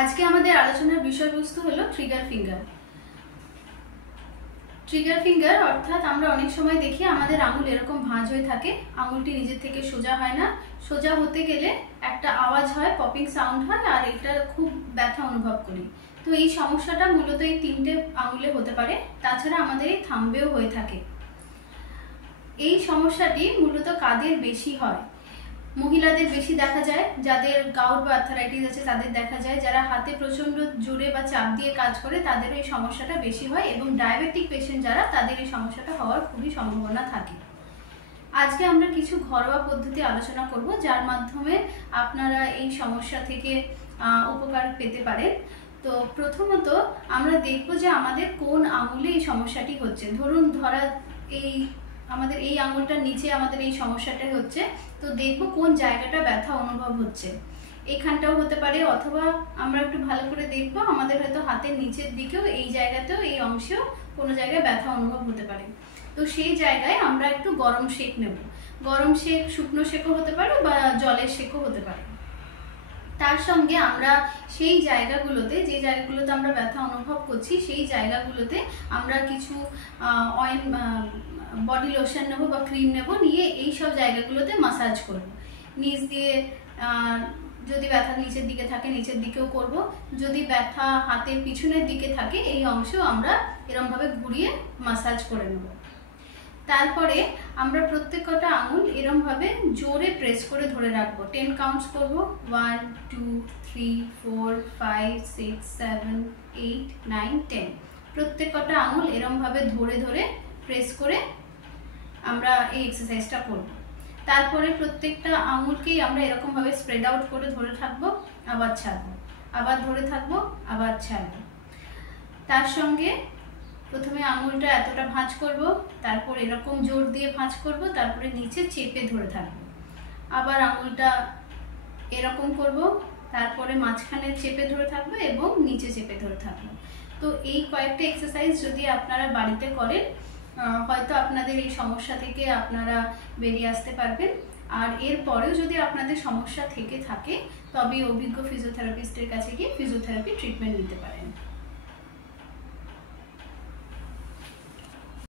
আজকে আমাদের আলোচনার বিষয়বস্তু হলো ট্রিগার ফিঙ্গার। ট্রিগার ফিঙ্গার অর্থাৎ আমরা অনেক সময় দেখি আমাদের আঙুল এরকম ভাঁজ হয়ে থাকে, আঙুলটি নিজের থেকে সোজা হয় না। সোজা হতে গেলে একটা আওয়াজ হয়, পপিং সাউন্ড হয়, আর এটা খুব ব্যথা অনুভব করি। তো এই সমস্যাটা মূলত এই তিনটে আঙুলে হতে পারে, তাছাড়া আমাদের এই থাম্বেও হয়ে থাকে। এই সমস্যাটি মূলত কাদের বেশি হয়? মহিলাদের বেশি দেখা যায়, যাদের গাউট বা আর্থারাইটিস আছে তাদের দেখা যায়, যারা হাতে প্রচন্ড জোরে বা চাপ দিয়ে কাজ করে তাদের এই সমস্যাটা বেশি হয়, এবং ডায়াবেটিক পেশেন্ট যারা তাদের এই সমস্যাটা হওয়ার খুবই সম্ভাবনা থাকে। আজকে আমরা কিছু ঘরোয়া পদ্ধতি আলোচনা করব, যার মাধ্যমে আপনারা এই সমস্যা থেকে উপকার পেতে পারেন। তো প্রথমত আমরা দেখব যে আমাদের কোন আঙুলে এই সমস্যাটি হচ্ছে। ধরা আমাদের এই আঙুলটার নিচে আমাদের এই সমস্যাটা হচ্ছে, তো দেখব কোন জায়গাটা ব্যথা অনুভব হচ্ছে। এইখানটাও হতে পারে, অথবা আমরা একটু ভালো করে দেখবো আমাদের হয়তো হাতের নিচের দিকেও, এই জায়গাতেও, এই অংশেও কোনো জায়গায় ব্যথা অনুভব হতে পারে। তো সেই জায়গায় আমরা একটু গরম সেক নেব। গরম সেক শুকনো সেকও হতে পারে বা জলের সেকও হতে পারে। তার সঙ্গে আমরা সেই জায়গাগুলোতে, যে জায়গাগুলোতে আমরা ব্যথা অনুভব করছি, সেই জায়গাগুলোতে আমরা কিছু বডি লোশন নেব বা ক্রিম নেব, নিয়ে এই সব জায়গাগুলোতে মাসাজ করব। নিচ দিয়ে যদি ব্যথা নিচের দিকে থাকে নিচের দিকেও করব, যদি ব্যথা হাতের পিছনের দিকে থাকে এই অংশেও আমরা এরমভাবে ঘুরিয়ে মাসাজ করে নেব। তারপরে আমরা প্রত্যেকটা আঙুল এরমভাবে জোরে প্রেস করে ধরে রাখবো। 10 কাউন্টস করব, 1 2 3 4 5 6 7 8 9 10। প্রত্যেকটা আঙুল এরমভাবে ধরে ধরে প্রেস করে আমরা এই এক্সারসাইজটা করব। তারপরে প্রত্যেকটা আঙুলকেই আমরা এরকমভাবে স্প্রেড আউট করে ধরে থাকবো, আবার ছাড়বো, আবার ধরে থাকবো, আবার ছাড়বো। তার সঙ্গে প্রথমে আঙুলটা এতটা ভাঁজ করব, তারপর এরকম জোর দিয়ে ভাঁজ করব, তারপরে নিচে চেপে ধরে থাকবো, আবার আঙুলটা এরকম করব, তারপরে মাঝখানে চেপে ধরে থাকবো এবং নিচে চেপে ধরে থাকবো। তো এই কয়েকটা এক্সারসাইজ যদি আপনারা বাড়িতে করেন, হয়তো আপনাদের এই সমস্যা থেকে আপনারা বেরিয়ে আসতে পারবেন। আর এরপরেও যদি আপনাদের সমস্যা থেকে থাকে, তবে অভিজ্ঞ ফিজিওথেরাপিস্টের কাছে গিয়ে ফিজিওথেরাপি ট্রিটমেন্ট নিতে পারেন।